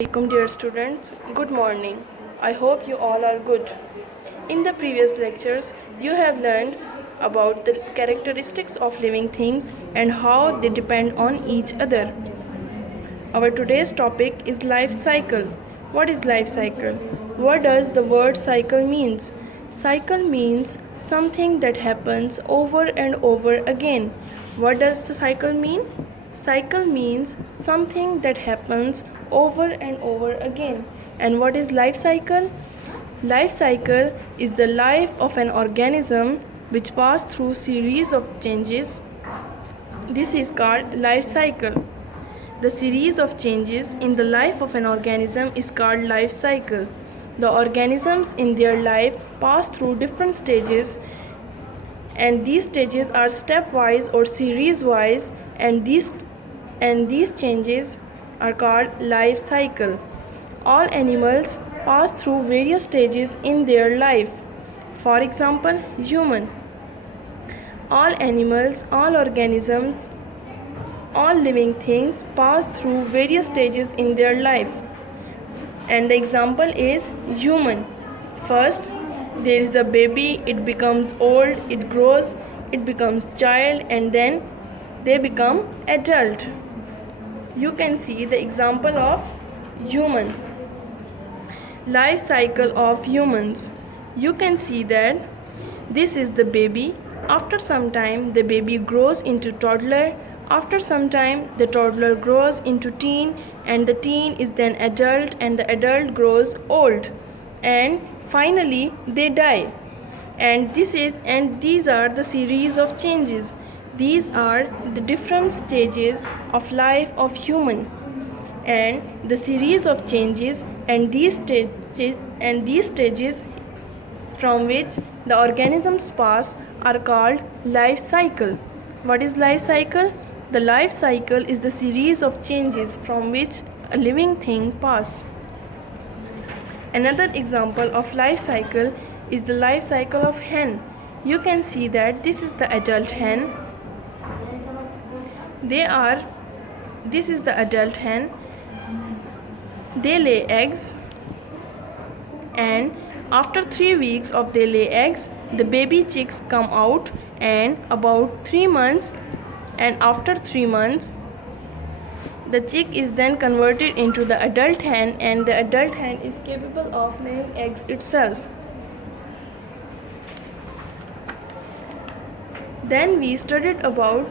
Welcome dear students, good morning. I hope you all are good. In the previous lectures, you have learned about the characteristics of living things and how they depend on each other. Our today's topic is life cycle. What is life cycle? What does the word cycle means? Cycle means something that happens over and over again. What does the cycle mean? Cycle means something that happens over and over again. And what is life cycle? Life cycle is the life of an organism which passes through series of changes. This is called life cycle. The series of changes in the life of an organism is called life cycle. The organisms in their life pass through different stages, and these stages are stepwise or series wise, and these changes are called life cycle. All animals pass through various stages in their life. For example, human. All animals, all organisms, all living things pass through various stages in their life. And the example is human. First, there is a baby, it becomes old, it grows, it becomes child, and then they become adult. You can see the example of human. Life cycle of humans. You can see that this is the baby. After some time, the baby grows into toddler. After some time, the toddler grows into teen, and the teen is then adult, and the adult grows old, and finally they die. And these are the series of changes. These are the different stages of life of human, and the series of changes and these stages from which the organisms pass are called life cycle. What is life cycle? The life cycle is the series of changes from which a living thing passes. Another example of life cycle is the life cycle of hen. You can see that this is the adult hen. This is the adult hen. They lay eggs, and after 3 weeks of they lay eggs, the baby chicks come out, and about 3 months, and after 3 months, the chick is then converted into the adult hen, and the adult hen is capable of laying eggs itself. Then we studied about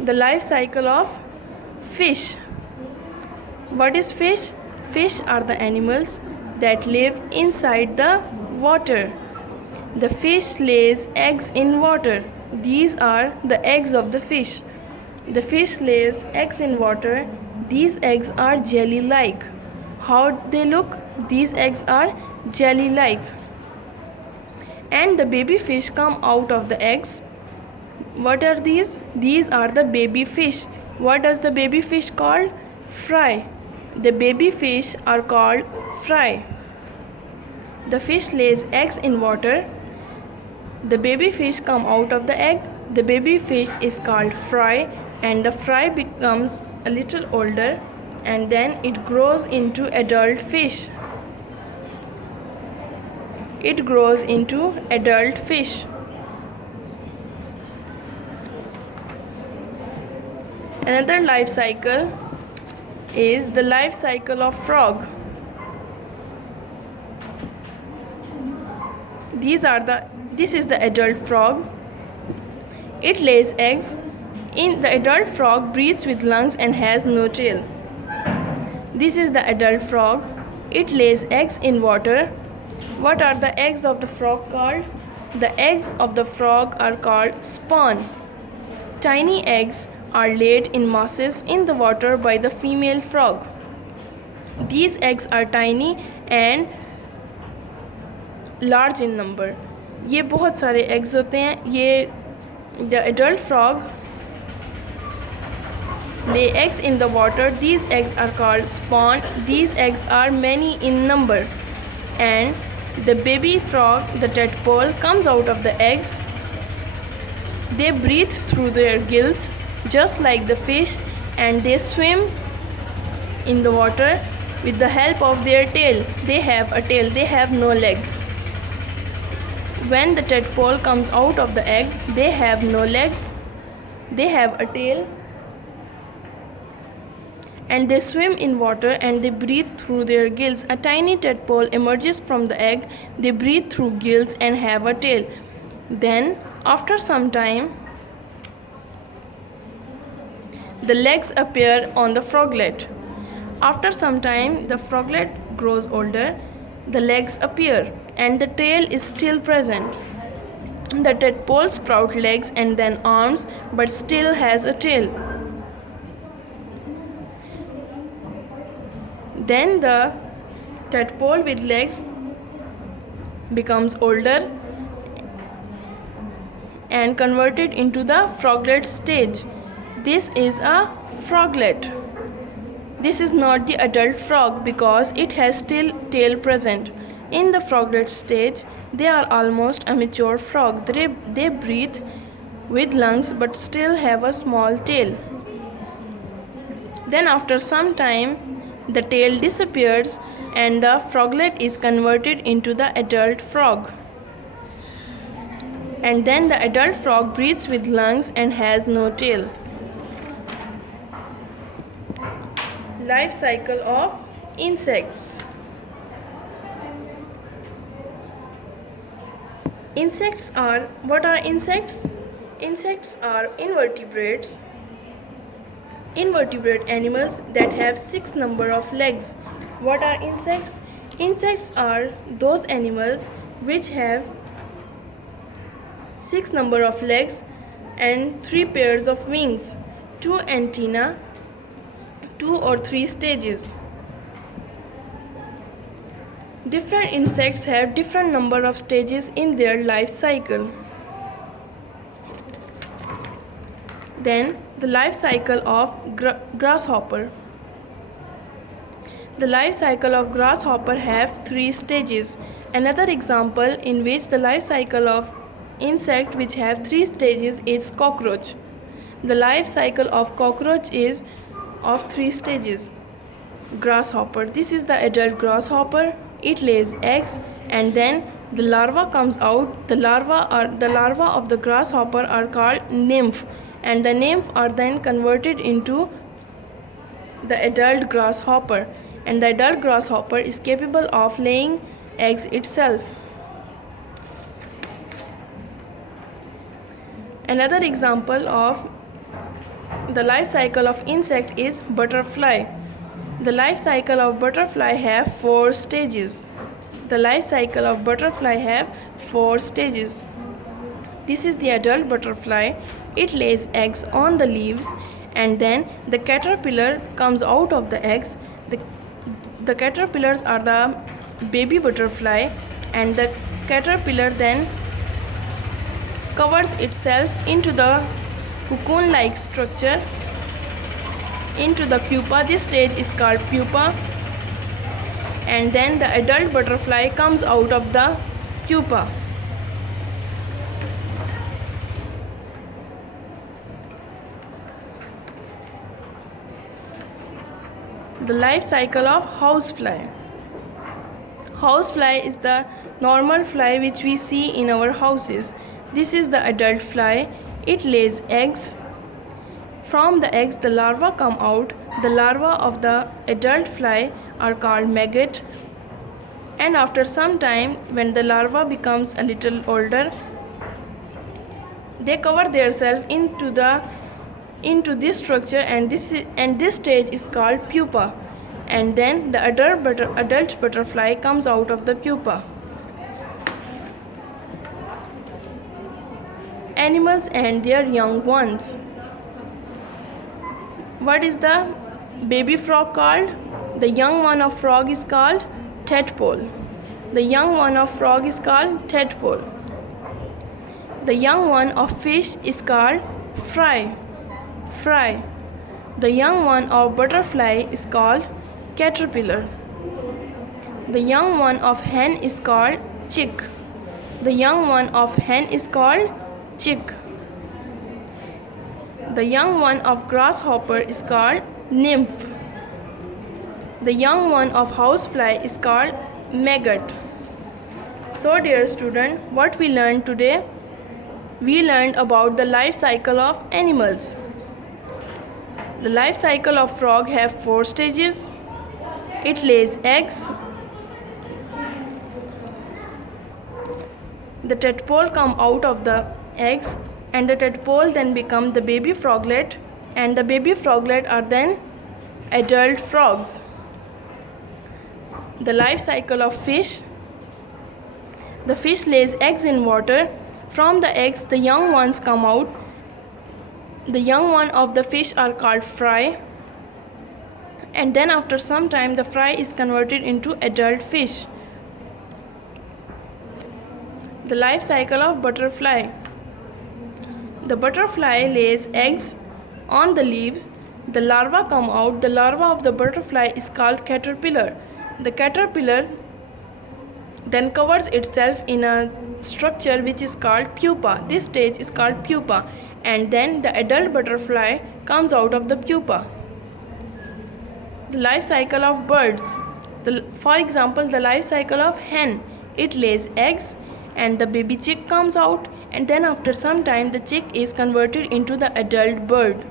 the life cycle of fish. What is fish? Fish are the animals that live inside the water. The fish lays eggs in water. These are the eggs of the fish. The fish lays eggs in water. These eggs are jelly-like. How they look? These eggs are jelly-like. And the baby fish come out of the eggs. What are these? These are the baby fish. What does the baby fish called? Fry. The baby fish are called fry. The fish lays eggs in water. The baby fish come out of the egg. The baby fish is called fry, and the fry becomes a little older, and then it grows into adult fish. It grows into adult fish. Another life cycle is the life cycle of frog. This is the adult frog. It lays eggs. The adult frog breathes with lungs and has no tail. This is the adult frog. It lays eggs in water. What are the eggs of the frog called? The eggs of the frog are called spawn. Tiny eggs are laid in masses in the water by the female frog. These eggs are tiny and large in number. ये बहुत सारे eggs होते हैं. The adult frog lay eggs in the water. These eggs are called spawn. These eggs are many in number, and the baby frog, the tadpole, comes out of the eggs. They breathe through their gills just like the fish, and they swim in the water. with the help of their tail. They have a tail, they have no legs. When the tadpole comes out of the egg, they have no legs, they have a tail, and they swim in water and they breathe through their gills. A tiny tadpole emerges from the egg, they breathe through gills and have a tail. Then, after some time, the legs appear on the froglet. After some time, the froglet grows older, the legs appear, and the tail is still present. The tadpole sprouts legs and then arms, but still has a tail. Then the tadpole with legs becomes older and converted into the froglet stage. This is a froglet. This is not the adult frog because it has still tail present. In the froglet stage, they are almost a mature frog. They breathe with lungs but still have a small tail. Then after some time, the tail disappears and the froglet is converted into the adult frog. And then the adult frog breathes with lungs and has no tail. Life cycle of insects. What are insects? Insects are invertebrates. Invertebrate animals that have 6 number of legs. What are insects? Insects are those animals which have 6 number of legs and 3 pairs of wings, 2 antennae, 2 or 3 stages. Different insects have different number of stages in their life cycle. Then the life cycle of grasshopper. The life cycle of grasshopper have 3 stages. Another example in which the life cycle of insect which have 3 stages is cockroach. The life cycle of cockroach is of 3 stages. Grasshopper. This is the adult grasshopper. It lays eggs and then the larva comes out. The larva of the grasshopper are called nymph, and the nymph are then converted into the adult grasshopper, and the adult grasshopper is capable of laying eggs itself. Another example of the life cycle of insect is butterfly. The life cycle of butterfly have 4 stages. The life cycle of butterfly have 4 stages. This is the adult butterfly. It lays eggs on the leaves and then the caterpillar comes out of the eggs. The caterpillars are the baby butterfly, and the caterpillar then covers itself into the cocoon-like structure, into the pupa. This stage is called pupa, and then the adult butterfly comes out of the pupa. The life cycle of housefly. Housefly is the normal fly which we see in our houses. This is the adult fly. It lays eggs. From the eggs, the larvae come out. The larvae of the adult fly are called maggot. And after some time, when the larva becomes a little older, they cover themselves into this structure, and this stage is called pupa. And then the adult butterfly comes out of the pupa. Animals and their young ones. What is the baby frog called? The young one of frog is called tadpole. The young one of frog is called tadpole. The young one of fish is called fry. The young one of butterfly is called caterpillar. The young one of hen is called chick. The young one of hen is called chick. The young one of grasshopper is called nymph. The young one of housefly is called maggot. So dear student, what we learned today? We learned about the life cycle of animals. The life cycle of frog have 4 stages. It lays eggs. The tadpole come out of the eggs, and the tadpole then become the baby froglet, and the baby froglet are then adult frogs. The life cycle of fish. The fish lays eggs in water. From the eggs, the young ones come out. The young one of the fish are called fry, and then after some time the fry is converted into adult fish. The life cycle of butterfly. The butterfly lays eggs on the leaves. The larvae come out. The larva of the butterfly is called caterpillar. The caterpillar then covers itself in a structure which is called pupa. This stage is called pupa, and then the adult butterfly comes out of the pupa. The life cycle of birds. For example, the life cycle of hen. It lays eggs and the baby chick comes out, and then after some time the chick is converted into the adult bird.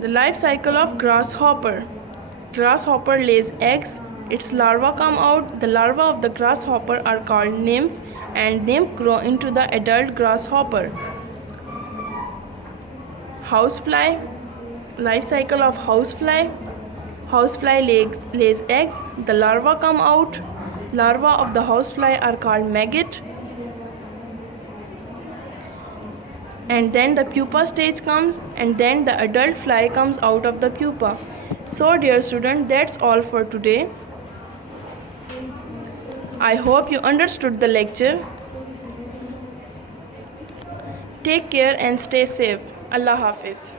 The life cycle of grasshopper. Grasshopper lays eggs, its larvae come out. The larvae of the grasshopper are called nymph, and nymph grow into the adult grasshopper. Housefly. Life cycle of housefly. Housefly lays eggs, the larvae come out. Larvae of the housefly are called maggot, and then the pupa stage comes, and then the adult fly comes out of the pupa. So dear student, that's all for today. I hope you understood the lecture. Take care and stay safe. Allah Hafiz.